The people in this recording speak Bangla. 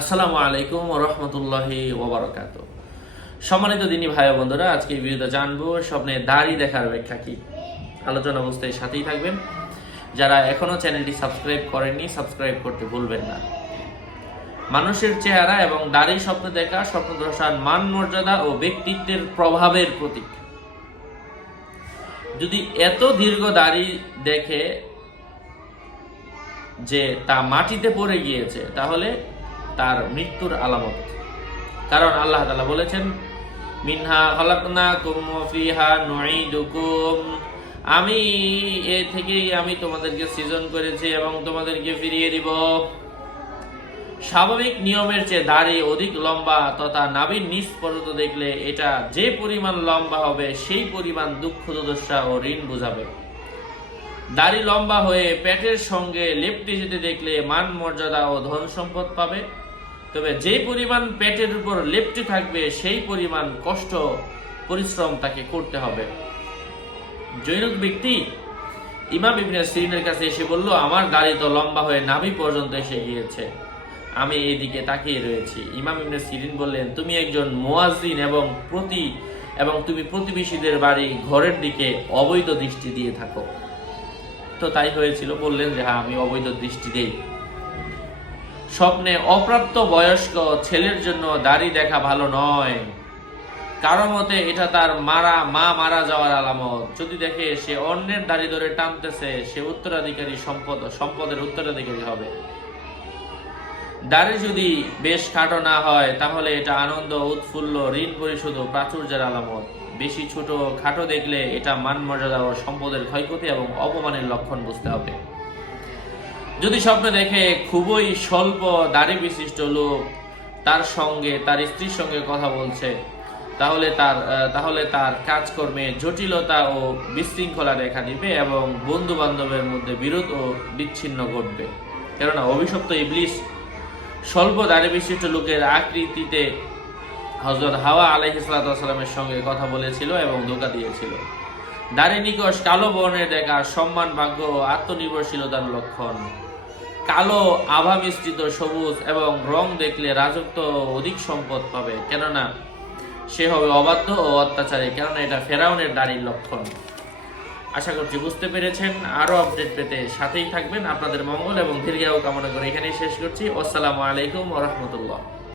আসসালামু আলাইকুম রহমতুল্লাহি ওবরাকাত সম্মানিত দিনী ভাই বন্ধুরা, আজকে এই জানব স্বপ্নে দাড়ি দেখার ব্যাখ্যা কি। আলোচনা অবস্থায় সাথেই থাকবেন। যারা এখনও চ্যানেলটি সাবস্ক্রাইব করেননি, সাবস্ক্রাইব করতে ভুলবেন না। মানুষের চেহারা এবং দাড়ি স্বপ্ন দেখা স্বপ্নদ্রসার মান মর্যাদা ও ব্যক্তিত্বের প্রভাবের প্রতীক। যদি এত দীর্ঘ দাড়ি দেখে যে তা মাটিতে পড়ে গিয়েছে, তাহলে তার মৃত্যুর আলামত। কারণ আল্লাহ তালা বলেছেন, মিনহা খালাকনাকুম ওয়া ফিহা নুঈদুকুম। আমি এ থেকেই আমি তোমাদেরকে সৃজন করেছি এবং তোমাদেরকে ফিরিয়ে দিব। স্বাভাবিক নিয়মের চেয়ে দাড়ি অধিক লম্বা তথা নাভির নিচ পর্যন্ত দেখলে এটা যে পরিমাণ লম্বা হবে, সেই পরিমাণ দুঃখ দুর্দশা ও ঋণ বুঝাবে। দাড়ি লম্বা হয়ে পেটের সঙ্গে লেপটে যেতে দেখলে মান মর্যাদা ও ধন সম্পদ পাবে। তবে যে পরিমাণ পেটের উপর লেপটে থাকবে, সেই পরিমাণ কষ্ট, পরিশ্রম তাকে করতে হবে। জৈনক ব্যক্তি ইমাম ইবনে সিরিনের কাছে এসে বলল, আমার দাড়ি তো লম্বা হয়ে নাভি পর্যন্ত এসে গিয়েছে। আমি এদিকে তাকিয়ে রয়েছি। ইমাম ইবনে সিরিন বললেন, তুমি একজন মোয়াজিন এবং প্রতি, এবং তুমি প্রতিবেশীদের বাড়ি ঘরের দিকে অবৈধ দৃষ্টি দিয়ে থাকো। তো তাই হয়েছিল, বললেন যে হ্যাঁ আমি অবৈধ দৃষ্টি দেই। স্বপ্নে অপ্রাপ্ত বয়স্ক ছেলের জন্য দাড়ি দেখা ভালো নয়। কারও মতে এটা তার মারা, মা মারা যাওয়ার আলামত। যদি দেখে সে অন্যের দাড়ি ধরে টানতেছে, সে উত্তরাধিকারী সম্পদ, সম্পদের উত্তরাধিকারী হবে। দাড়ি যদি বেশ খাটো না হয়, তাহলে এটা আনন্দ, উৎফুল্ল, ঋণ পরিশোধ ও প্রাচুর্যের আলামত। বেশি ছোট খাটো দেখলে এটা মান মর্যাদা ও সম্পদের ক্ষয়ক্ষতি এবং অপমানের লক্ষণ বুঝতে হবে। যদি স্বপ্নে দেখে খুবই স্বল্প দাড়ি বিশিষ্ট লোক তার সঙ্গে, তার স্ত্রীর সঙ্গে কথা বলছে, তাহলে তার তাহলে তার কাজকর্মে জটিলতা ও বিশৃঙ্খলা দেখা দিবে এবং বন্ধু বান্ধবের মধ্যে বিরোধ ও বিচ্ছিন্ন ঘটবে। কেননা অভিশপ্ত ইবলিশ স্বল্প দাড়ি বিশিষ্ট লোকের আকৃতিতে হজরত হাওয়া আলাইহিসালামের সঙ্গে কথা বলেছিল এবং ধোকা দিয়েছিল। দাড়ি নিকশ, কালো বর্ণের দেখা সম্মান ভাগ্য ও আত্মনির্ভরশীলতার লক্ষণ। কালো আভা মিশ্রিত সবুজ এবং রং দেখলে রাজত্ব অধিক সম্পদ পাবে। কেননা সে হবে অবাধ্য ও অত্যাচারী, কেননা এটা ফেরাউনের দাড়ির লক্ষণ। আশা করছি বুঝতে পেরেছেন। আরও আপডেট পেতে সাথেই থাকবেন। আপনাদের মঙ্গল এবং দীর্ঘায়ু কামনা করে এখানেই শেষ করছি। আসসালামু আলাইকুম রাহমাতুল্লাহ।